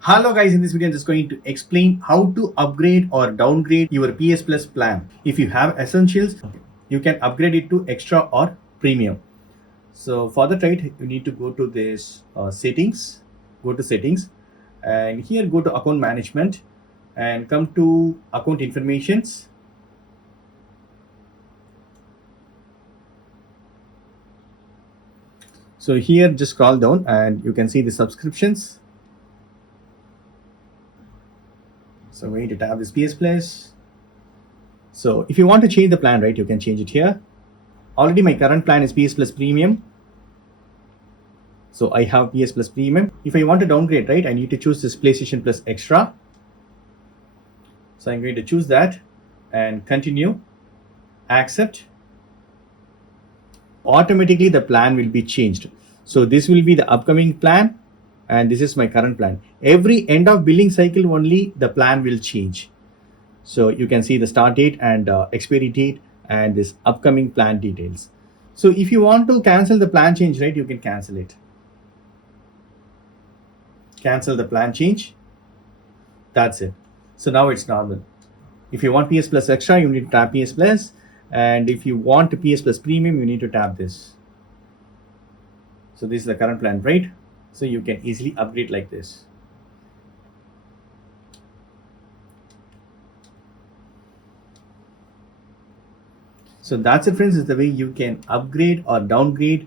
Hello guys, in this video I'm just going to explain how to upgrade or downgrade your PS Plus plan. If you have essentials, you can upgrade it to extra or premium. So for the right, you need to go to this settings, go to settings, and here go to account management and come to account informations. So here just scroll down and you can see the subscriptions. So we're going to tab this PS Plus. So if you want to change the plan, right, you can change it here. Already my current plan is PS Plus Premium. So I have PS Plus Premium. If I want to downgrade, right, I need to choose this PlayStation Plus Extra. So I'm going to choose that and continue, accept. Automatically the plan will be changed. So this will be the upcoming plan and this is my current plan. Every end of billing cycle only the plan will change. So you can see the start date and expiry date and this upcoming plan details. So if you want to cancel the plan change, right, you can cancel it. Cancel the plan change. That's it. So now it's normal. If you want PS Plus Extra, you need to tap PS Plus. And if you want PS Plus Premium, you need to tap this. So this is the current plan, right? So you can easily upgrade like this. So that's it, friends. Is the way you can upgrade or downgrade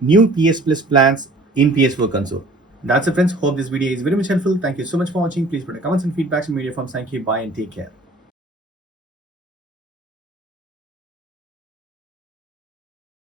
new PS Plus plans in PS4 console. That's it, friends. Hope this video is very much helpful. Thank you so much for watching. Please put a comments and feedbacks in media forms. Thank you. Bye and take care.